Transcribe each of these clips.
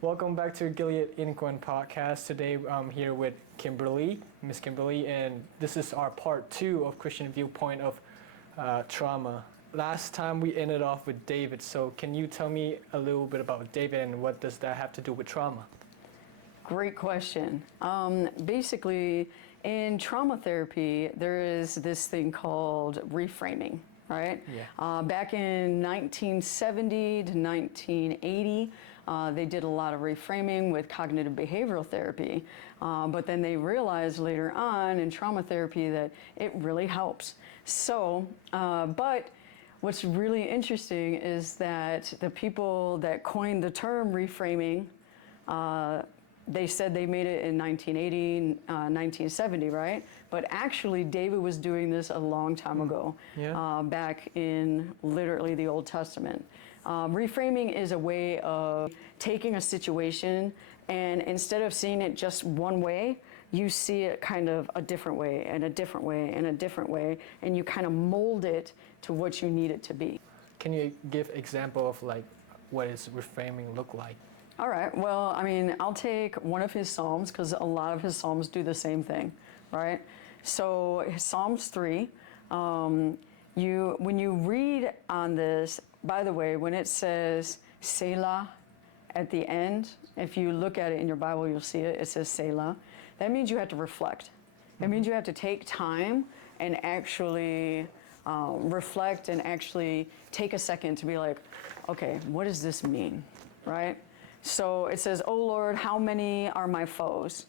Welcome back to Gilead Inquan podcast. Today I'm here with Miss Kimberly, and this is our part 2 of Christian viewpoint of trauma. Last time we ended off with David, so can you tell me a little bit about David and what does that have to do with trauma? Great question. Basically, in trauma therapy, there is this thing called reframing, right? Yeah. Back in 1970 to 1980, they did a lot of reframing with cognitive behavioral therapy, but then they realized later on in trauma therapy that it really helps. So, but what's really interesting is that the people that coined the term reframing, they said they made it in 1980, 1970, right? But actually, David was doing this a long time ago, back in literally the Old Testament. Reframing is a way of taking a situation and instead of seeing it just one way, you see it kind of a different way and a different way and a different way, and you kind of mold it to what you need it to be. Can you give example of like what does reframing look like? All right, well, I mean, I'll take one of his Psalms because a lot of his Psalms do the same thing, right? So Psalms 3, when you read on this, by the way, when it says Selah at the end, if you look at it in your Bible, you'll see it, it says Selah. That means you have to reflect. It means you have to take time and actually reflect and actually take a second to be like, okay, what does this mean, right? So it says, "O Lord, how many are my foes?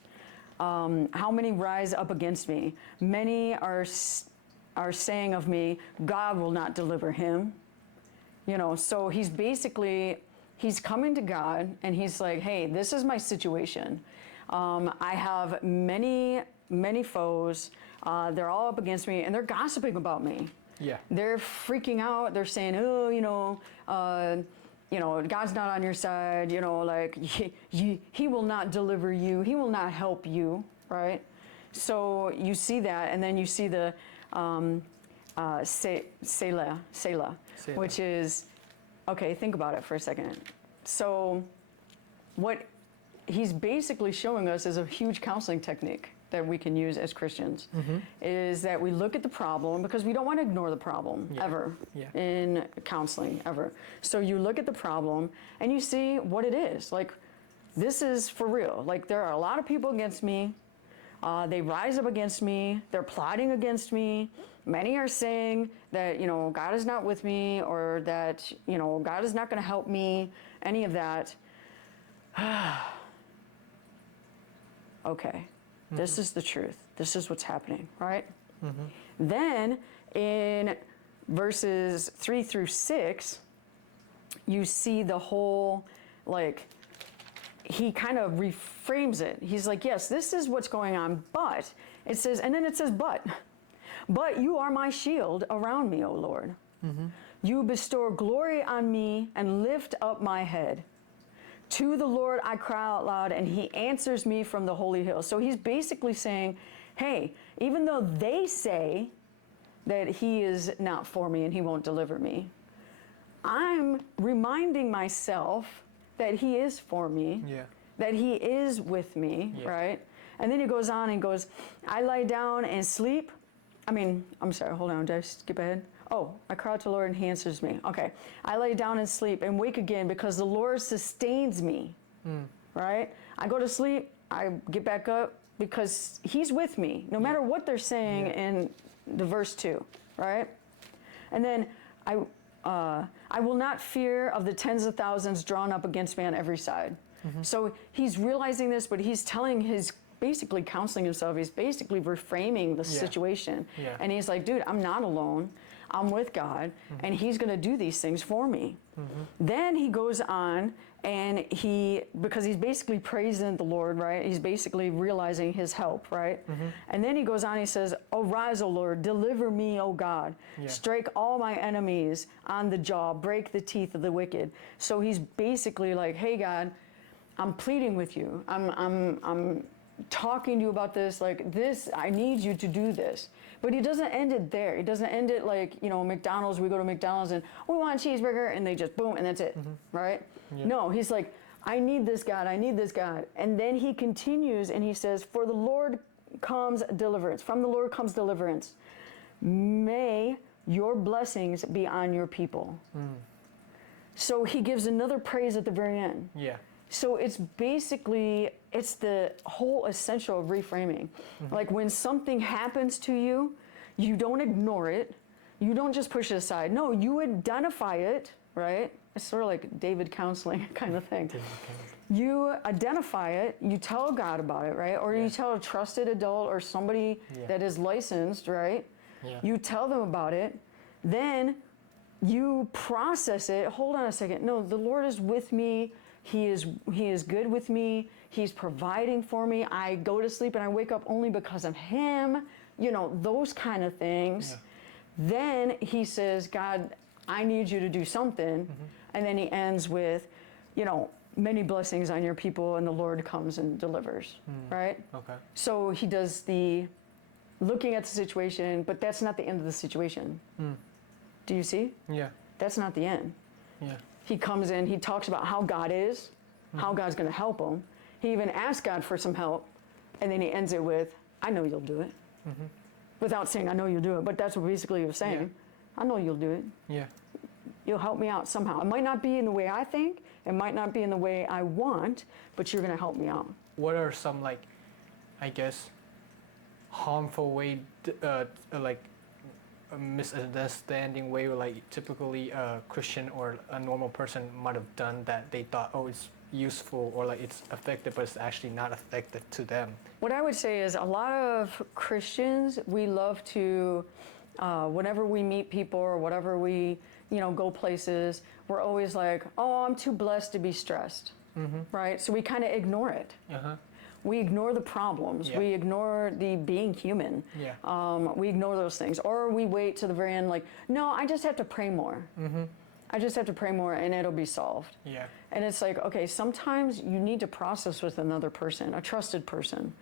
How many rise up against me? Many are saying of me, God will not deliver him." You know, so he's coming to God and he's like, hey, this is my situation. I have many foes. They're all up against me and they're gossiping about me. Yeah. They're freaking out. They're saying, God's not on your side, like he will not deliver you. He will not help you, right? So you see that, and then you see the Selah, which is, okay, think about it for a second. So what he's basically showing us is a huge counseling technique that we can use as Christians, is that we look at the problem, because we don't want to ignore the problem ever in counseling, ever. So you look at the problem and you see what it is. Like, this is for real. Like, there are a lot of people against me. They rise up against me. They're plotting against me. Many are saying that, God is not with me, or that, God is not going to help me, any of that. Okay. This is the truth. This is what's happening, right? Then in verses 3 through 6, you see the whole, like, he kind of reframes it. He's like, yes, this is what's going on, but it says, and then it says, but you are my shield around me, O Lord. You bestow glory on me and lift up my head. To the Lord I cry out loud, and he answers me from the holy hill. So he's basically saying, hey, even though they say that he is not for me and he won't deliver me, I'm reminding myself that he is for me, that he is with me, right? And then he goes on and goes, I lie down and sleep. I'm sorry, hold on, did I skip ahead? Oh, I cry out to the Lord and he answers me. Okay, I lay down and sleep and wake again because the Lord sustains me, right? I go to sleep, I get back up because he's with me, no matter what they're saying in the verse 2, right? And then I will not fear of the tens of thousands drawn up against me on every side. So he's realizing this, but he's basically counseling himself. He's basically reframing the situation. And he's like, dude, I'm not alone. I'm with God, and he's going to do these things for me. Then he goes on, and because he's basically praising the Lord, right? He's basically realizing his help, right? And then he goes on, he says, arise, O Lord, deliver me, O God. Strike all my enemies on the jaw, break the teeth of the wicked. So he's basically like, hey, God, I'm pleading with you. I'm talking to you about this, like this, I need you to do this. But he doesn't end it there. He doesn't end it like, McDonald's, we go to McDonald's and we want a cheeseburger and they just boom and that's it, right? No, he's like, I need this, God, I need this, God. And then he continues and he says, for the Lord comes deliverance. From the Lord comes deliverance. May your blessings be on your people. So he gives another praise at the very end. Yeah. So it's basically, it's the whole essential of reframing. Like when something happens to you, you don't ignore it. You don't just push it aside. No, you identify it, right? It's sort of like David counseling kind of thing. You identify it, you tell God about it, right? Or you tell a trusted adult or somebody that is licensed, right? You tell them about it. Then you process it. Hold on a second. No, the Lord is with me. He is good with me. He's providing for me. I go to sleep and I wake up only because of him. You know, those kind of things. Then he says, God, I need you to do something. And then he ends with, you know, many blessings on your people, and the Lord comes and delivers, right? Okay. So he does the looking at the situation, but that's not the end of the situation. Do you see? Yeah. That's not the end. Yeah. He comes in, he talks about how God is, how God's going to help him. He even asks God for some help, and then he ends it with, I know you'll do it. Without saying, I know you'll do it, but that's what basically he was saying. I know you'll do it. Yeah. You'll help me out somehow. It might not be in the way I think, it might not be in the way I want, but you're going to help me out. What are some, like, I guess, harmful way, like a misunderstanding way, like typically a Christian or a normal person might have done that they thought, oh, it's useful or like it's effective, but it's actually not effective to them? What I would say is a lot of Christians, we love to, whenever we meet people or whatever we, you know, go places, we're always like, oh, I'm too blessed to be stressed, right? So we kind of ignore it. We ignore the problems. We ignore the being human. We ignore those things. Or we wait to the very end like, no, I just have to pray more. I just have to pray more and it'll be solved. And it's like, okay, sometimes you need to process with another person, a trusted person.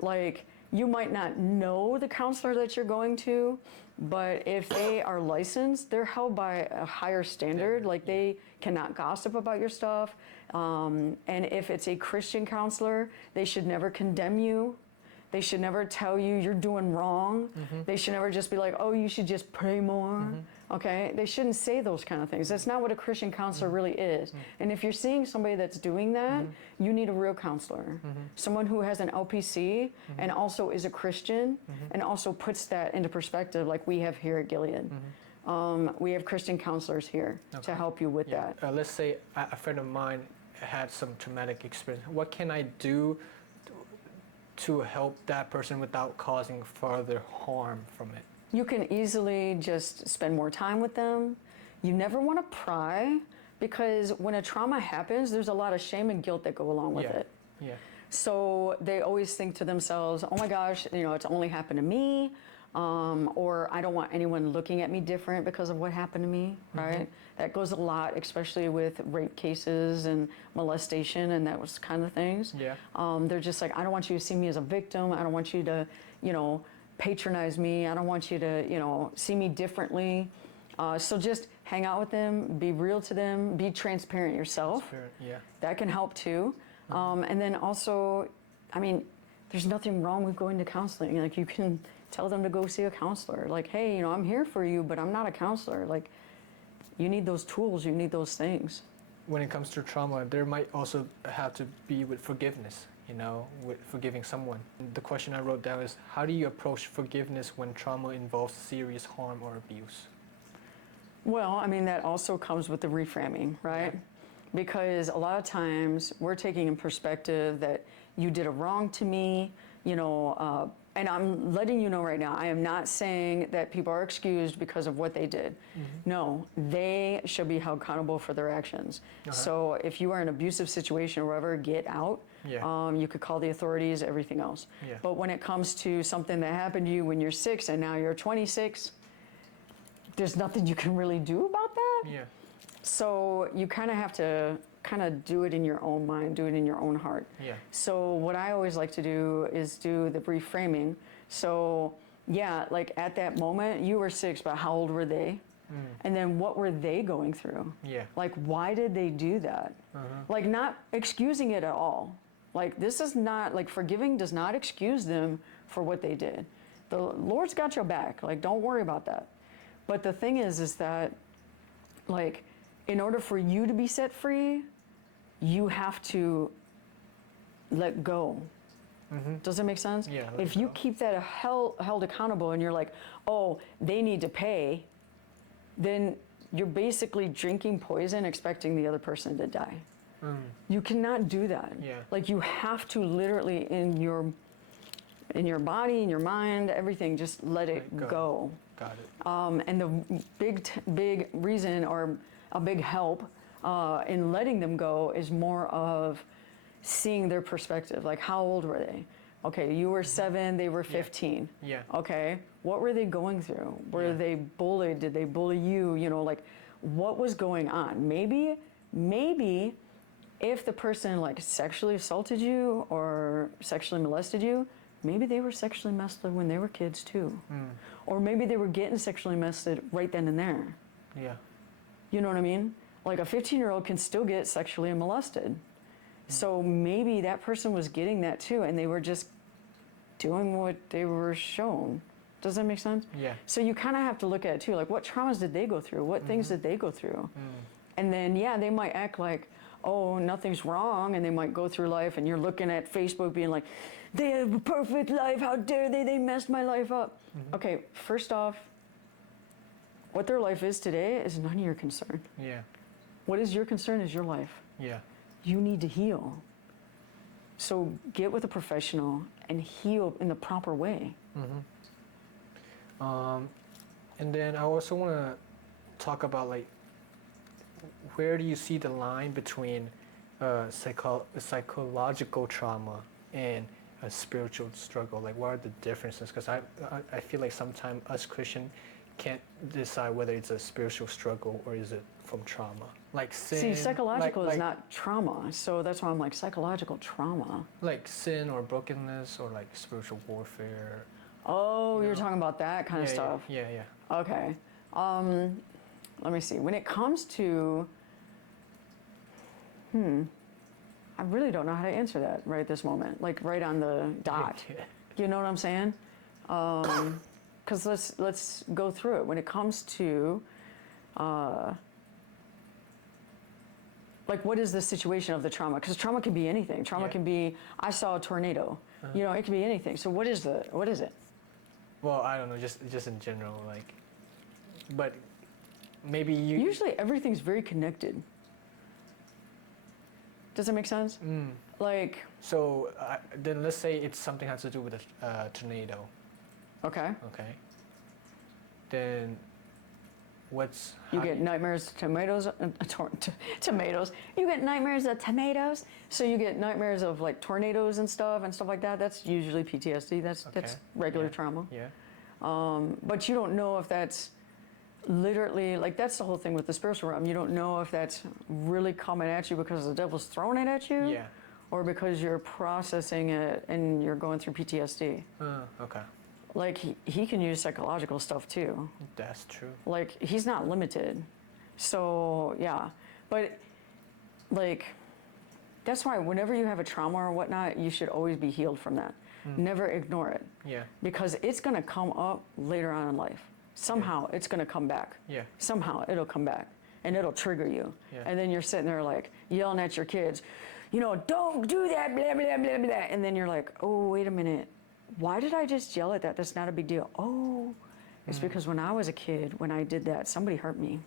Like, you might not know the counselor that you're going to, but if they are licensed, they're held by a higher standard. Like, they cannot gossip about your stuff. And if it's a Christian counselor, they should never condemn you. They should never tell you you're doing wrong. They should never just be like, oh, you should just pray more. Okay? They shouldn't say those kind of things. That's not what a Christian counselor really is. And if you're seeing somebody that's doing that, you need a real counselor. Someone who has an LPC and also is a Christian and also puts that into perspective like we have here at Gilead. We have Christian counselors here to help you with that. Let's say a friend of mine had some traumatic experience. What can I do to help that person without causing further harm from it? You can easily just spend more time with them. You never want to pry, because when a trauma happens, there's a lot of shame and guilt that go along with it. So they always think to themselves, oh my gosh, you know, it's only happened to me, or I don't want anyone looking at me different because of what happened to me, right? That goes a lot, especially with rape cases and molestation and those kind of things. They're just like, I don't want you to see me as a victim. I don't want you to, you know, patronize me. I don't want you to, you know, see me differently. So just hang out with them, be real to them, be transparent yourself. That can help too. And then also, I mean, there's nothing wrong with going to counseling. Like, you can tell them to go see a counselor. Like, hey, you know, I'm here for you, but I'm not a counselor. Like, you need those tools, you need those things. When it comes to trauma, there might also have to be with forgiveness, you know, with forgiving someone. The question I wrote down is, how do you approach forgiveness when trauma involves serious harm or abuse? Well, I mean, that also comes with the reframing, right? Because a lot of times we're taking in perspective that you did a wrong to me, you know, and I'm letting you know right now, I am not saying that people are excused because of what they did. No, they should be held accountable for their actions. So if you are in an abusive situation or whatever, get out. You could call the authorities, everything else. But when it comes to something that happened to you when you're 6 and now you're 26, there's nothing you can really do about that. So you kind of have to kind of do it in your own mind, do it in your own heart. So what I always like to do is do the reframing. So yeah, like at that moment, you were 6, but how old were they? And then what were they going through? Yeah. Like, why did they do that? Like, not excusing it at all. Like, this is not, like, forgiving does not excuse them for what they did. The Lord's got your back. Like, don't worry about that. But the thing is that, like, in order for you to be set free, you have to let go. Does that make sense? Yeah. If you keep that held accountable and you're like, oh, they need to pay, then you're basically drinking poison expecting the other person to die. You cannot do that. Yeah. Like, you have to literally in your body, in your mind, everything, just let it go. Got it. And the big reason or a big help in letting them go is more of seeing their perspective. Like, how old were they? Okay, you were 7, they were 15. Yeah. Okay, what were they going through? Were they bullied? Did they bully you? You know, like, what was going on? Maybe if the person like sexually assaulted you or sexually molested you, maybe they were sexually molested when they were kids too. Or maybe they were getting sexually molested right then and there. Yeah. You know what I mean? Like, a 15-year-old can still get sexually molested. So maybe that person was getting that too, and they were just doing what they were shown. Does that make sense? Yeah. So you kind of have to look at it too, like, what traumas did they go through? What things did they go through? And then, yeah, they might act like, oh, nothing's wrong, and they might go through life, and you're looking at Facebook being like, they have a perfect life, how dare they messed my life up. Okay, first off, what their life is today is none of your concern. Yeah. What is your concern is your life. Yeah. You need to heal. So get with a professional and heal in the proper way. And then I also want to talk about, like, where do you see the line between psychological trauma and a spiritual struggle? Like, what are the differences? Because I feel like sometimes us Christian can't decide whether it's a spiritual struggle or is it from trauma. Like sin. See, psychological is not trauma, so that's why I'm like, psychological trauma. Like sin or brokenness or like spiritual warfare. Oh, you're talking about that kind of stuff. Yeah. Okay. Let me see. When it comes to, I really don't know how to answer that right this moment. Like, right on the dot. You know what I'm saying? Because let's go through it. When it comes to, like, what is the situation of the trauma? Because trauma can be anything. Trauma can be, I saw a tornado. You know, it can be anything. So what is it? Well, I don't know, just in general, like, but maybe you. Usually everything's very connected. Does that make sense? Like. So then let's say it's something has to do with a tornado. Okay. Okay. Then what's. You get nightmares of tomatoes. Tomatoes. You get nightmares of tomatoes. So you get nightmares of like tornadoes and stuff like that. That's usually PTSD. That's regular trauma. Yeah. But you don't know if that's literally, like, that's the whole thing with the spiritual realm. You don't know if that's really coming at you because the devil's throwing it at you. Yeah. Or because you're processing it and you're going through PTSD. Okay. Like, he can use psychological stuff too. That's true. Like, he's not limited. So, yeah. But, like, that's why whenever you have a trauma or whatnot, you should always be healed from that. Never ignore it. Yeah. Because it's going to come up later on in life. Somehow it's going to come back. Yeah. Somehow it'll come back and it'll trigger you. Yeah. And then you're sitting there like yelling at your kids, you know, don't do that, blah, blah, blah, blah. And then you're like, oh, wait a minute. Why did I just yell at that? That's not a big deal. Oh, it's because when I was a kid, when I did that, somebody hurt me.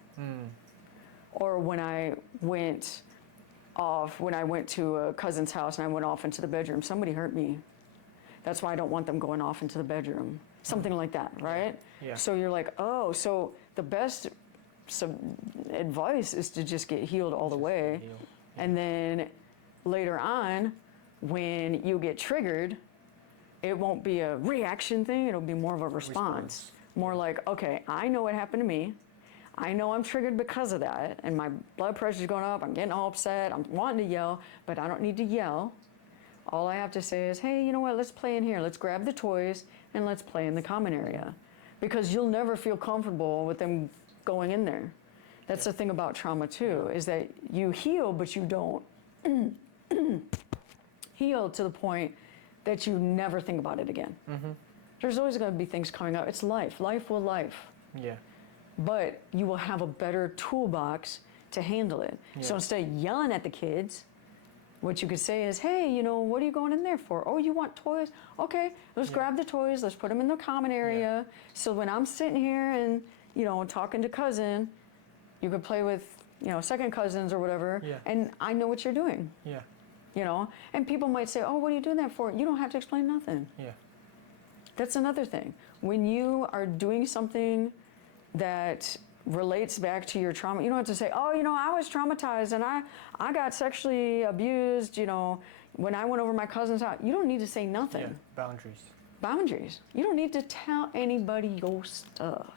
Or when I went to a cousin's house and I went off into the bedroom, somebody hurt me. That's why I don't want them going off into the bedroom. Something like that, right? Yeah. So you're like, oh, so the best advice is to just get healed all the way. Heal. And then later on, when you get triggered, it won't be a reaction thing, it'll be more of a response. More like, okay, I know what happened to me. I know I'm triggered because of that, and my blood pressure's going up, I'm getting all upset, I'm wanting to yell, but I don't need to yell. All I have to say is, hey, you know what, let's play in here. Let's grab the toys and let's play in the common area. Because you'll never feel comfortable with them going in there. That's the thing about trauma too, is that you heal, but you don't heal to the point that you never think about it again. There's always going to be things coming up. It's life. Life will life. Yeah. But you will have a better toolbox to handle it. Yeah. So instead of yelling at the kids, what you could say is, hey, you know, what are you going in there for? Oh, you want toys? Okay, let's grab the toys. Let's put them in the common area. So when I'm sitting here and, you know, talking to cousin, you could play with, you know, second cousins or whatever. Yeah. And I know what you're doing. Yeah. You know, and people might say, oh, what are you doing that for? You don't have to explain nothing. Yeah. That's another thing. When you are doing something that relates back to your trauma, you don't have to say, oh, you know, I was traumatized and I got sexually abused, you know, when I went over my cousin's house. You don't need to say nothing. Yeah. Boundaries. Boundaries. You don't need to tell anybody your stuff.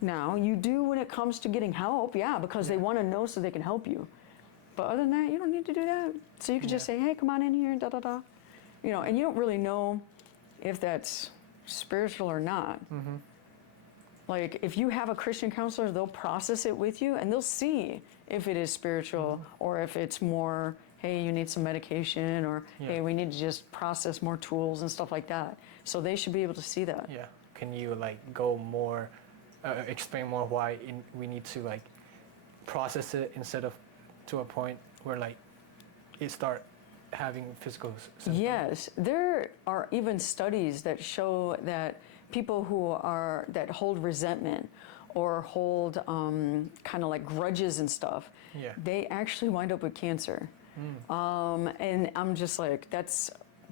Now, you do when it comes to getting help, because they want to know so they can help you. But other than that, you don't need to do that. So you can just say, hey, come on in here, and da-da-da. You know, and you don't really know if that's spiritual or not. Like, if you have a Christian counselor, they'll process it with you, and they'll see if it is spiritual or if it's more, hey, you need some medication, or hey, we need to just process more tools and stuff like that. So they should be able to see that. Yeah. Can you like go more, explain more why we need to like process it instead of to a point where like it start having physical symptoms? Yes, there are even studies that show that people that hold resentment or hold kind of like grudges and stuff, they actually wind up with cancer. And I'm just like,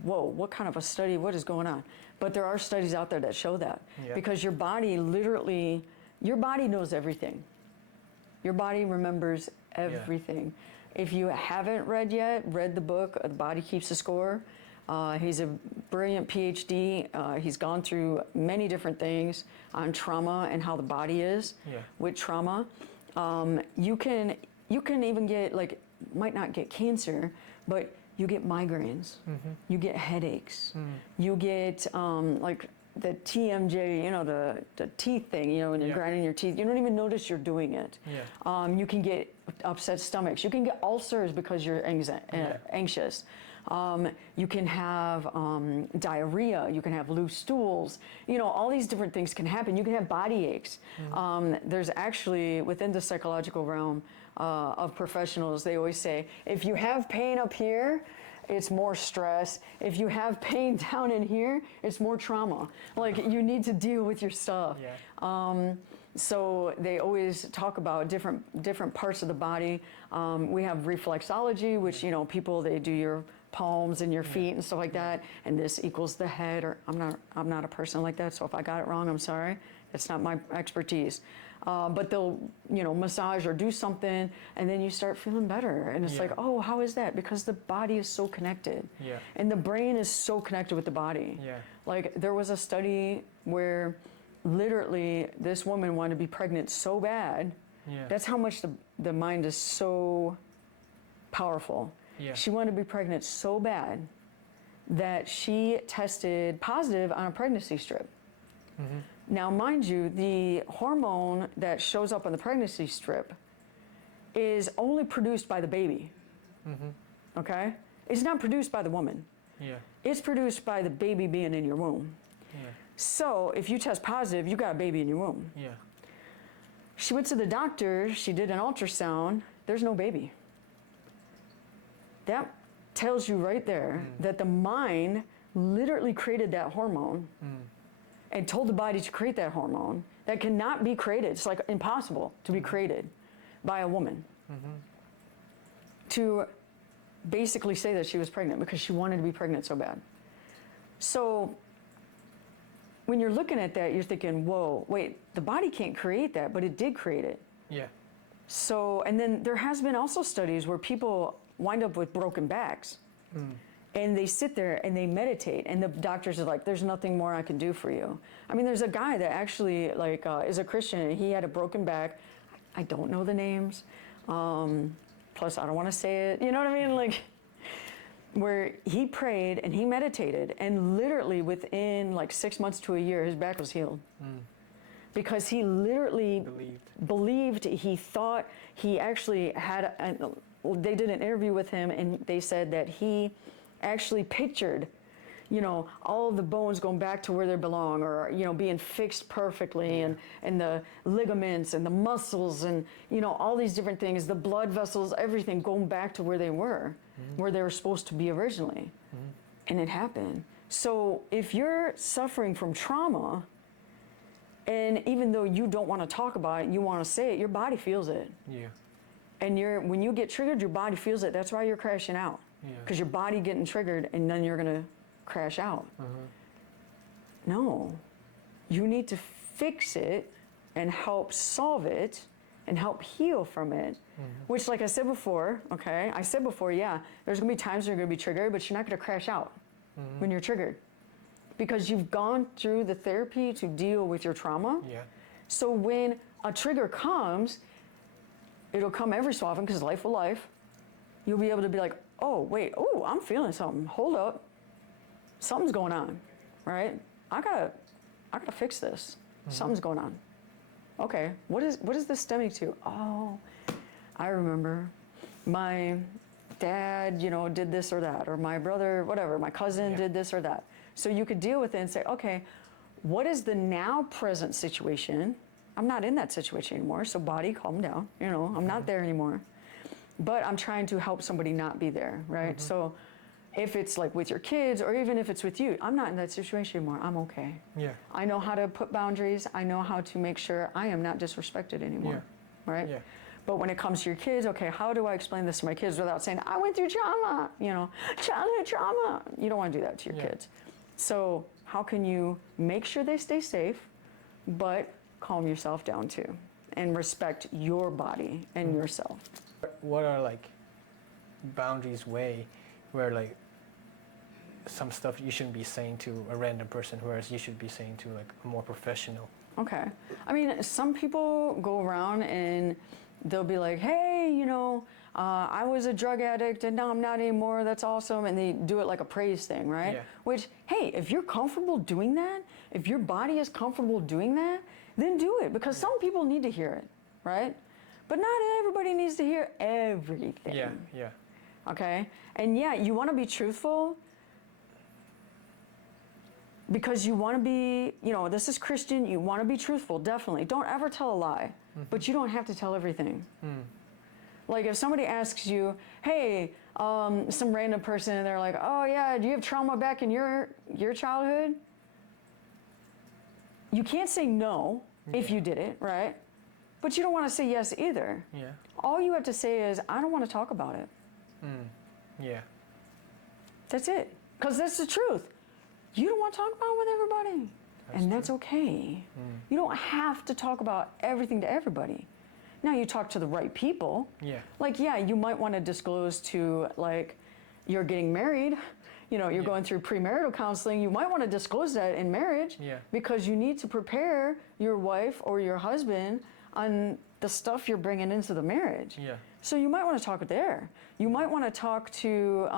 whoa, what kind of a study, what is going on? But there are studies out there that show that, because your body knows everything. Your body remembers everything. If you haven't read the book, The Body Keeps the Score. He's a brilliant PhD. He's gone through many different things on trauma and how the body is with trauma. You can even get, like, might not get cancer, but you get migraines, you get headaches, you get like the TMJ, you know, the teeth thing, you know, when you're grinding your teeth, you don't even notice you're doing it. You can get upset stomachs. You can get ulcers because you're anxious. You can have diarrhea. You can have loose stools. You know, all these different things can happen. You can have body aches. There's actually, within the psychological realm of professionals, they always say, if you have pain up here, it's more stress. If you have pain down in here, it's more trauma. Like, you need to deal with your stuff. So they always talk about different parts of the body. We have reflexology, which, you know, people, they do your palms and your feet and stuff like that, and this equals the head. Or I'm not a person like that, so if I got it wrong, I'm sorry. It's not my expertise. But they'll, you know, massage or do something, and then you start feeling better. And it's like, oh, how is that? Because the body is so connected. And the brain is so connected with the body. Like, there was a study where literally this woman wanted to be pregnant so bad. That's how much the mind is so powerful. She wanted to be pregnant so bad that she tested positive on a pregnancy strip. Now, mind you, the hormone that shows up on the pregnancy strip is only produced by the baby. Okay? It's not produced by the woman. It's produced by the baby being in your womb. So if you test positive, you got a baby in your womb. She went to the doctor, she did an ultrasound, there's no baby. That tells you right there that the mind literally created that hormone and told the body to create that hormone that cannot be created. It's like impossible to be created by a woman. To basically say that she was pregnant because she wanted to be pregnant so bad. So when you're looking at that, you're thinking, whoa, wait, the body can't create that, but it did create it. So, and then there has been also studies where people wind up with broken backs. And they sit there and they meditate, and the doctors are like, there's nothing more I can do for you. I mean, there's a guy that actually like is a Christian, and he had a broken back. I don't know the names. Plus, I don't want to say it. You know what I mean? Like, where he prayed and he meditated, and literally within like 6 months to a year, his back was healed. because he literally believed, he thought, he actually had, they did an interview with him and they said that he actually pictured, you know, all of the bones going back to where they belong, or, you know, being fixed perfectly, and the ligaments and the muscles and, you know, all these different things, the blood vessels, everything going back to where they were, where they were supposed to be originally. And it happened. So if you're suffering from trauma, and even though you don't want to talk about it, you want to say it, your body feels it. Yeah. And when you get triggered, your body feels it. That's why you're crashing out. Because your body getting triggered, and then you're going to crash out. No. You need to fix it and help solve it and help heal from it. Which, like I said before, okay, yeah, there's going to be times when you're going to be triggered, but you're not going to crash out when you're triggered. Because you've gone through the therapy to deal with your trauma. Yeah. So when a trigger comes, it'll come every so often because life will life. You'll be able to be like, oh, wait, oh, I'm feeling something. Hold up. Something's going on, right? I gotta fix this. Something's going on. Okay, what is this stemming to? Oh, I remember my dad, you know, did this or that, or my brother, whatever, my cousin did this or that. So you could deal with it and say, okay, what is the now present situation? I'm not in that situation anymore, so body, calm down. You know, I'm not there anymore. But I'm trying to help somebody not be there, right? So if it's like with your kids, or even if it's with you, I'm not in that situation anymore. I'm okay. Yeah. I know how to put boundaries. I know how to make sure I am not disrespected anymore, right? Yeah. But when it comes to your kids, okay, how do I explain this to my kids without saying, I went through trauma, you know, childhood trauma? You don't want to do that to your kids. So how can you make sure they stay safe, but calm yourself down too, and respect your body and yourself? What are like boundaries where like some stuff you shouldn't be saying to a random person, whereas you should be saying to like a more professional? Okay. I mean, some people go around and they'll be like, hey, you know, I was a drug addict and now I'm not anymore. That's awesome. And they do it like a praise thing, right? Yeah. Which, hey, if you're comfortable doing that, if your body is comfortable doing that, then do it, because some people need to hear it, right? But not everybody needs to hear everything. Yeah, yeah. Okay? And yeah, you want to be truthful because you want to be, you know, this is Christian, you want to be truthful, definitely. Don't ever tell a lie, but you don't have to tell everything. Like if somebody asks you, hey, some random person, and they're like, oh yeah, do you have trauma back in your childhood? You can't say no if you did it, right? But you don't want to say yes either. Yeah. All you have to say is, I don't want to talk about it. Yeah. That's it. Because that's the truth. You don't want to talk about it with everybody. That's okay. You don't have to talk about everything to everybody. Now you talk to the right people. Yeah. Like, yeah, you might want to disclose to, like, you're getting married, you know, you're going through premarital counseling. You might want to disclose that in marriage because you need to prepare your wife or your husband on the stuff you're bringing into the marriage. Yeah. So you might want to talk there. You might want to talk to,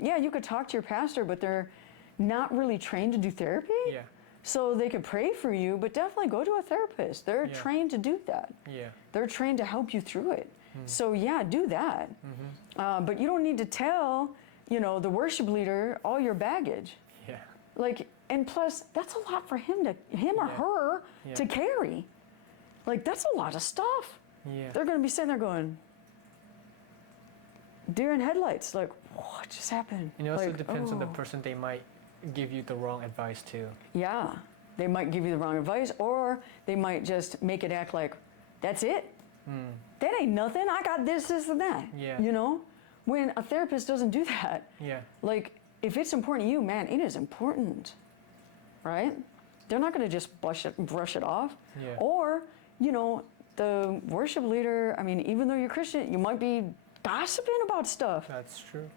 you could talk to your pastor, but they're not really trained to do therapy. Yeah. So they could pray for you, but definitely go to a therapist. They're trained to do that. Yeah. They're trained to help you through it. So yeah, do that. But you don't need to tell, you know, the worship leader all your baggage. Yeah. Like, and plus, that's a lot for him or her to carry. Like, that's a lot of stuff. Yeah. They're going to be sitting there going, deer in headlights. Like, what just happened? And it also like, depends on the person. They might give you the wrong advice too. Yeah. They might give you the wrong advice, or they might just make it act like, that's it. That ain't nothing. I got this, and that. Yeah. You know? When a therapist doesn't do that, like, if it's important to you, man, it is important, right? They're not going to just brush it off. Yeah. Or, you know, the worship leader, I mean, even though you're Christian, you might be gossiping about stuff. That's true.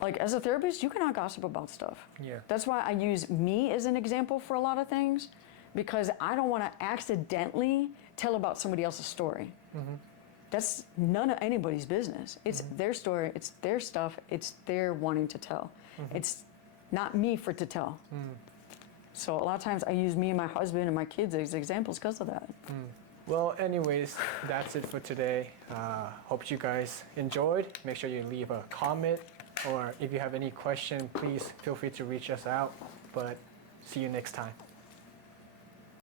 Like, as a therapist, you cannot gossip about stuff. Yeah. That's why I use me as an example for a lot of things, because I don't want to accidentally tell about somebody else's story. That's none of anybody's business. It's their story, it's their stuff, it's their wanting to tell. It's not me for to tell. So a lot of times I use me and my husband and my kids as examples because of that. Well, anyways, that's it for today. Hope you guys enjoyed. Make sure you leave a comment, or if you have any question, please feel free to reach us out. But see you next time.